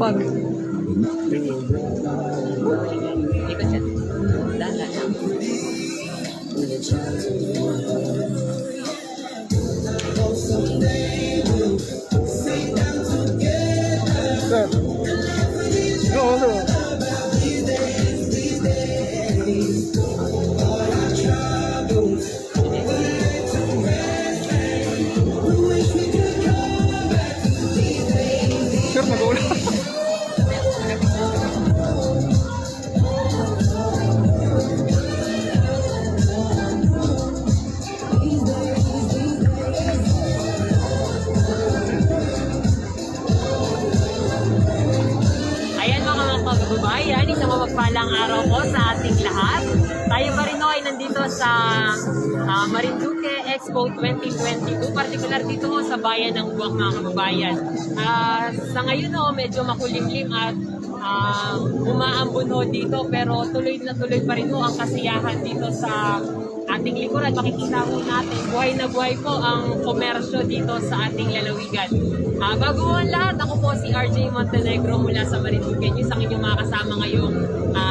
Fuck. Kababayan, isang mapagpalang araw po sa ating lahat. Tayo pa rin ay nandito sa ah, Marinduque Expo 2022, particular dito ho sa bayan ng Buwak mga kababayan. Ah, sa ngayon ho, medyo makulimlim at ah, umaambon ho dito pero tuloy na tuloy pa rin ho ang kasiyahan dito sa ating likuran. Makikita ho natin, buhay na buhay po ang komersyo dito sa ating lalawigan. Ah, bago ang lahat, ako po si RJ Montenegro mula sa Marinduque News, ang inyong mga kasama ngayong ah,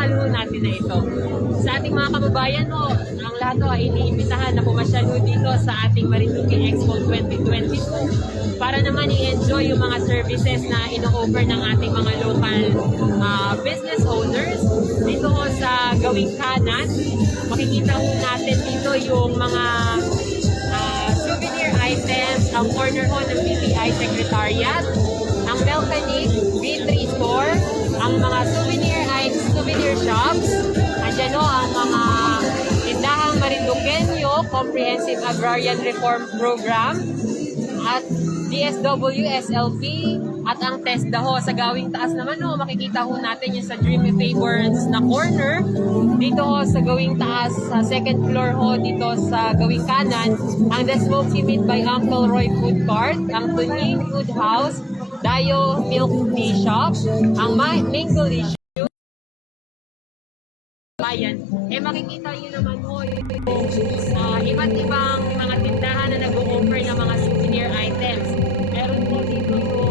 sa pagtatanghal ho natin na ito. Sa ating mga kababayan ho, ang lahat ay iniimbitahan na pumasyal ho dito sa ating Marinduque Expo 2022 para naman i-enjoy yung mga services na ino-offer ng ating mga local ah, business owners dito ho sa Gawing Kanan. Makikita ho natin dito yung mga ah, souvenir items, ang corner ho ng BPI Secretariat, ang Belcanic B3 Store, ang mga souvenir souvenir shops, andyan ho ang mga tindahang Marinduqueño Comprehensive Agrarian Reform Program, at DSW, SLP, at ang TESDA ho. Sa gawing taas naman ho, makikita ho natin yung sa Dreamy Favors na corner. Dito ho sa gawing taas, sa second floor ho, dito sa gawing kanan, ang The Smoky Meat by Uncle Roy Food Cart, ang Tunying Food House, Dayo Milk Tea Shop, ang Ma- Mango bayan, eh makikita nyo naman ho yung ah, iba't ibang mga tindahan na nag-offer ng mga souvenir items. Meron po dito yung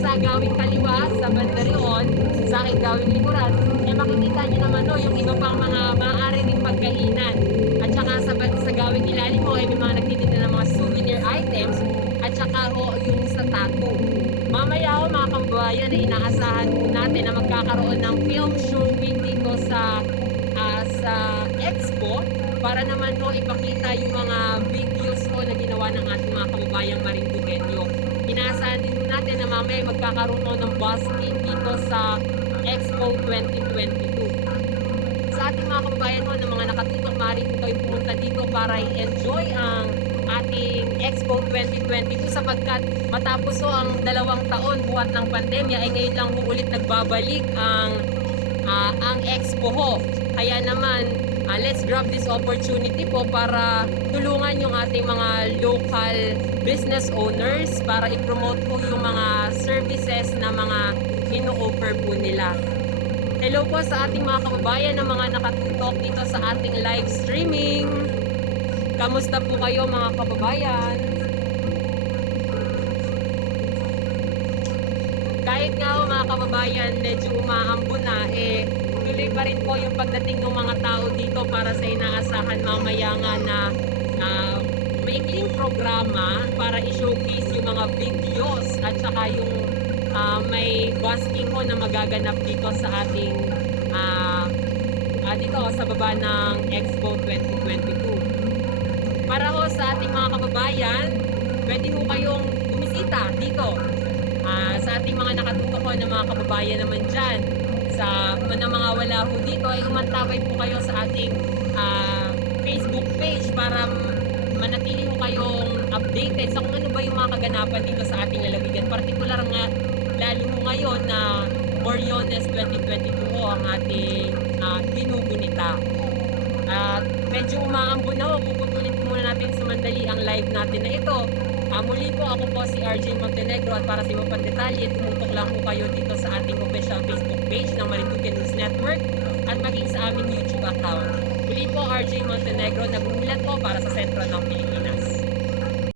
sa gawing kaliwa, sa Bandarion, sa aking gawing likuran, eh makikita niyo naman ho, yung iba pang mga maaari ring pagkainan. At saka sa, sa gawing ilalim mo ay may mga nagtitinda ng mga souvenir items at saka ho yung sa tattoo. Mamaya ho mga kababayan ay inaasahan po natin na magkakaroon ng film showing dito sa ah, sa expo para naman ho ipakita yung mga videos ho na ginawa ng ating mga kababayang Marinduqueño. Po natin na mamaya ay magkakaroon ho ng busking dito sa Expo 2022 sa ating mga kababayan ho, ng mga nakatutok, maaari po kayo pumunta dito para i-enjoy ang ating Expo 2022 sapagkat matapos ho ang dalawang taon buhat ng pandemya ay ngayon lang ulit nagbabalik ang ah, ang Expo ho. Kaya naman, ah, let's grab this opportunity po para tulungan yung ating mga local business owners para i-promote po yung mga services na mga ino-offer po nila. Hello po sa ating mga kababayan na mga nakatutok dito sa ating live streaming. Kamusta po kayo mga kababayan? Kahit nga mga kababayan, medyo umaambo na, eh, tuloy pa rin po yung pagdating ng mga tao dito para sa inaasahan mamaya nga na uh, maikling programa para i-showcase yung mga videos at saka yung ah, may busking ho na magaganap dito sa ating ah, ah, dito sa baba ng Expo 2022. Para ho sa ating mga kababayan, pwede ho kayong bumisita dito Ah, sa ating mga nakatutok ho ng mga kababayan naman dyan. Sa mga mga wala ho dito ay umantabay po kayo sa ating ah, Facebook page para manatili ho kayong updated sa kung ano ba yung mga kaganapan dito sa ating lalawigan. Partikular nga lalo ho ngayon na Oriones 2022 ho ang ating uh, ginugunita. At medyo umaambon na ho, puputulin muna natin sa mandali ang live natin na ito. Ah, muli po ako po si RJ Montenegro at para sa iba pang detalye, tumutok lang po kayo dito sa ating official Facebook page ng Marinduque News Network at maging sa aming YouTube account. Muli po RJ Montenegro, nagulat po para sa sentro ng Pilipinas.